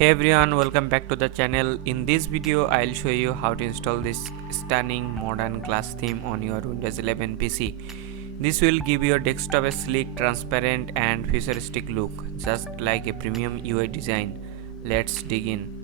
Hey everyone, welcome back to the channel. In this video I'll show you how to install this stunning modern glass theme on your Windows 11 PC. This will give your desktop a sleek, transparent and futuristic look, just like a premium UI design. Let's dig in.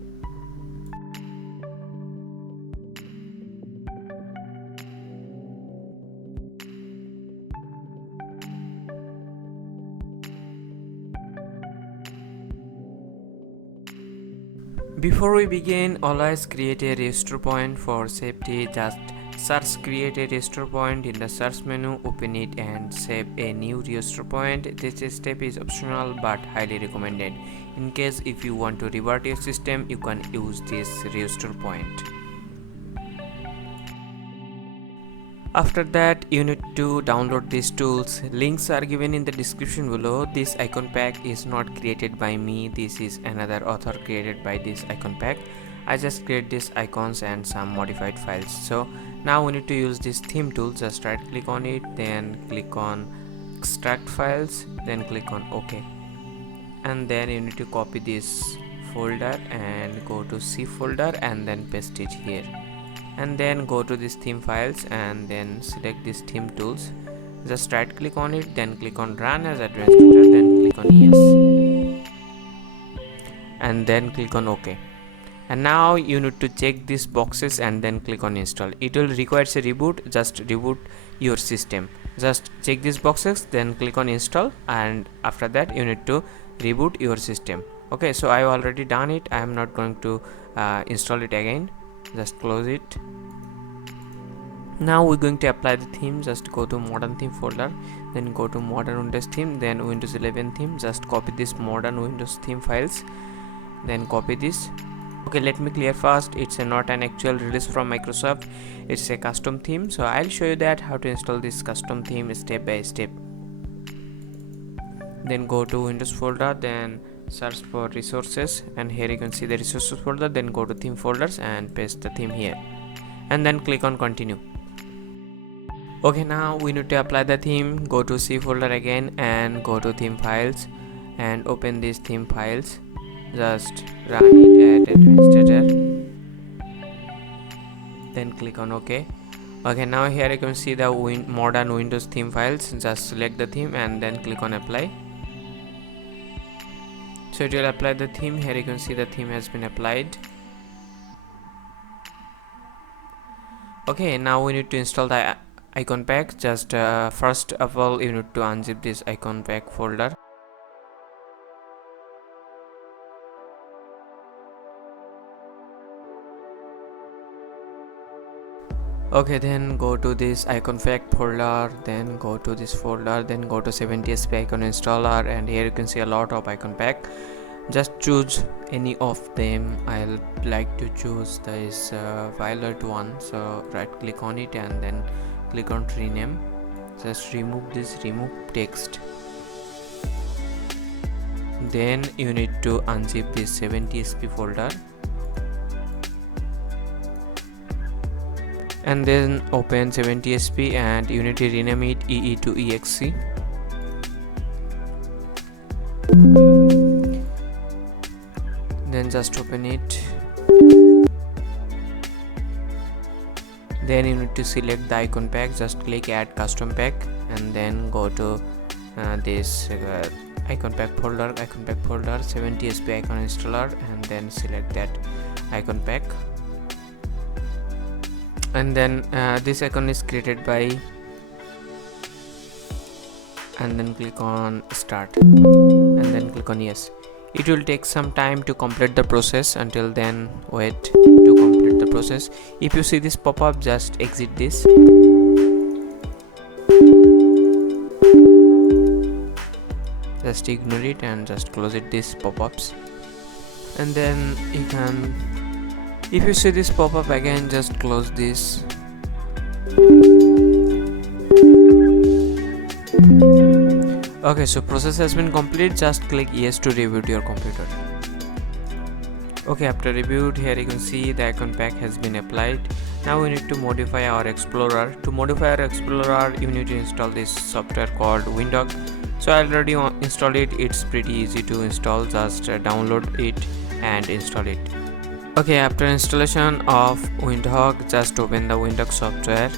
Before we begin, always create a restore point for safety. Just search create a restore point in the search menu, open it and save a new restore point. This step is optional but highly recommended. In case if you want to revert your system, you can use this restore point. After that, you need to download these tools. Links are given in the description below. This icon pack is not created by me. This is another author created by this icon pack. I just create these icons and some modified files. So now we need to use this theme tool. Just right click on it, then click on extract files, then click on OK. And then you need to copy this folder and go to C folder and then paste it here. And then go to this theme files and then select this theme tools. Just right click on it, then click on run as administrator, then click on yes and then click on OK. And now you need to check these boxes and then click on install. It will require a reboot. Just reboot your system. Just check these boxes, then click on install, and after that you need to reboot your system. Okay, so I have already done it. I am not going to install it again. Just close it. Now we're going to apply the theme. Just go to modern theme folder, then go to modern Windows theme, then Windows 11 theme. Just copy this modern Windows theme files, then copy this. Okay, let me clear first, it's not an actual release from Microsoft, it's a custom theme. So I'll show you that how to install this custom theme step by step. Then go to Windows folder, then search for resources, and here you can see the resources folder. Then go to theme folders and paste the theme here, and then click on continue. Okay, now we need to apply the theme. Go to C folder again and go to theme files and open these theme files. Just run it at administrator, then click on OK. Okay, now here you can see the modern Windows theme files. Just select the theme and then click on apply. So it will apply the theme. Here you can see the theme has been applied. Okay, now we need to install the icon pack. Just first of all you need to unzip this icon pack folder. Okay, then go to this icon pack folder, then go to this folder, then go to 70sp icon installer, and here you can see a lot of icon pack. Just choose any of them. I'll like to choose this violet one, so right click on it and then click on rename. Just remove this remove text. Then you need to unzip this 70sp folder and then open 70sp and you need to rename it EE to exe. Then just open it. Then you need to select the icon pack. Just click add custom pack and then go to this icon pack folder 70sp icon installer, and then select that icon pack. And then this icon is created by, and then click on start and then click on yes. It will take some time to complete the process. Until then wait to complete the process. If you see this pop-up, just exit this. Just ignore it and just close it, these pop-ups. And then you can, if you see this pop-up again, just close this. Okay, so process has been complete. Just click yes to reboot your computer. Okay, after reboot, here you can see the icon pack has been applied. Now we need to modify our Explorer. To modify our Explorer, you need to install this software called Windhawk. So I already installed it. It's pretty easy to install. Just download it and install it. Okay, after installation of Windhawk, just open the Windhawk software,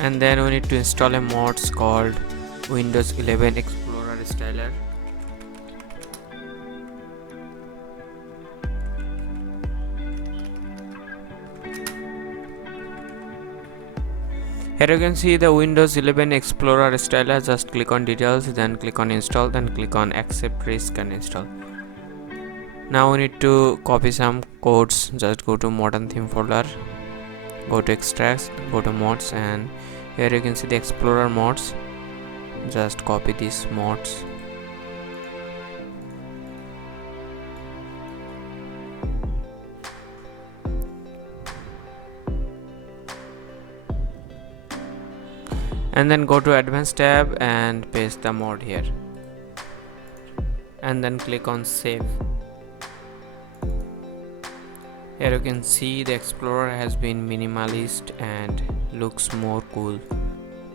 and then we need to install a mod called Windows 11 Explorer Styler. Here you can see the Windows 11 Explorer Styler. Just click on details, then click on install, then click on accept risk and install. Now we need to copy some codes. Just go to Modern Theme folder, go to extracts, go to mods, and here you can see the Explorer mods. Just copy these mods. And then go to advanced tab and paste the mod here, and then click on save. Here you can see the Explorer has been minimalist and looks more cool.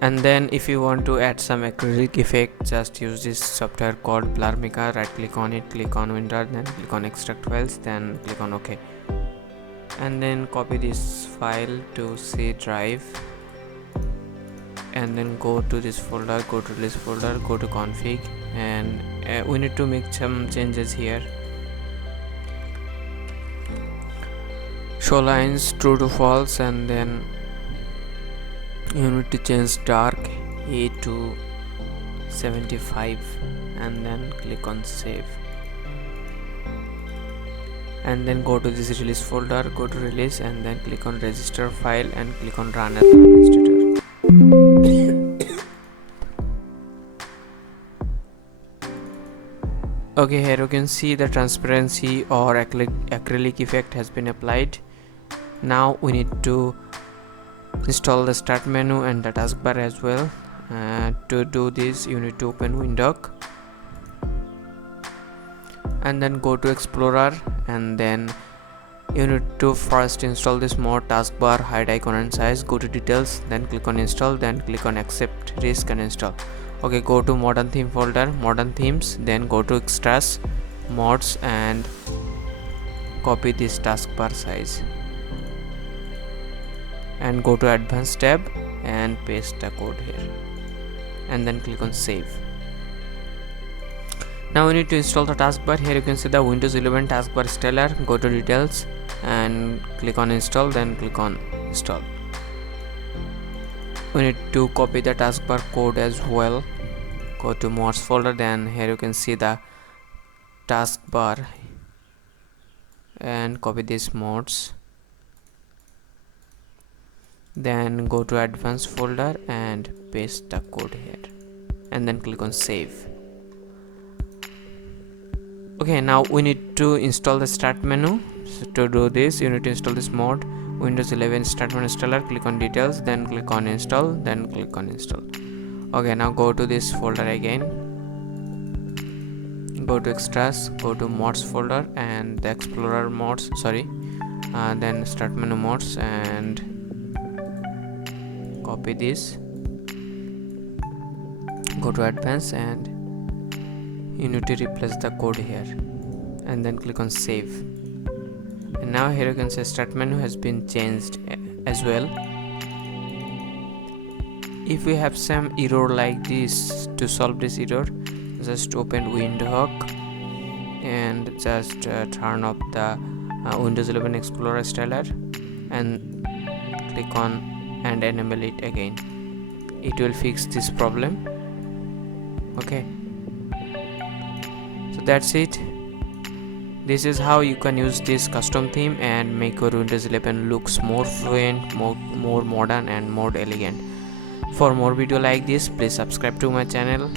And then if you want to add some acrylic effect, just use this software called Blarmica. Right click on it, click on window, then click on extract files, then click on OK, and then copy this file to C drive, and then go to this folder, go to this folder, go to config, and we need to make some changes here. Show lines true to false, and then you need to change dark A to 75, and then click on save, and then go to this release folder, go to release, and then click on register file and click on run as administrator. Okay, here you can see the transparency or acrylic effect has been applied. Now we need to install the start menu and the taskbar as well. To do this, you need to open Windhawk, and then go to Explorer, and then you need to first install this mod taskbar, hide icon and size. Go to details, then click on install, then click on accept risk and install. Okay, go to Modern Theme folder, Modern Themes, then go to extras, mods, and copy this taskbar size, and go to advanced tab and paste the code here, and then click on save. Now we need to install the taskbar. Here you can see the Windows 11 taskbar Styler. Go to details and click on install, then click on install. We need to copy the taskbar code as well. Go to mods folder, then here you can see the taskbar, and copy these mods, then go to advanced folder and paste the code here, and then click on save. Okay, now we need to install the start menu. So to do this, you need to install this mod Windows 11 start menu installer. Click on details, then click on install, then click on install. Okay, now go to this folder again, go to extras, go to mods folder and the Explorer mods, then start menu mods, and copy this, go to advanced, and you need to replace the code here, and then click on save. And now here you can see start menu has been changed as well. If we have some error like this, to solve this error, just open Windhawk and just turn off the Windows 11 Explorer Styler and click on and enable it again. It will fix this problem. Okay, so that's it. This is how you can use this custom theme and make your Windows 11 looks more fluent, more modern and more elegant. For more video like this, please subscribe to my channel.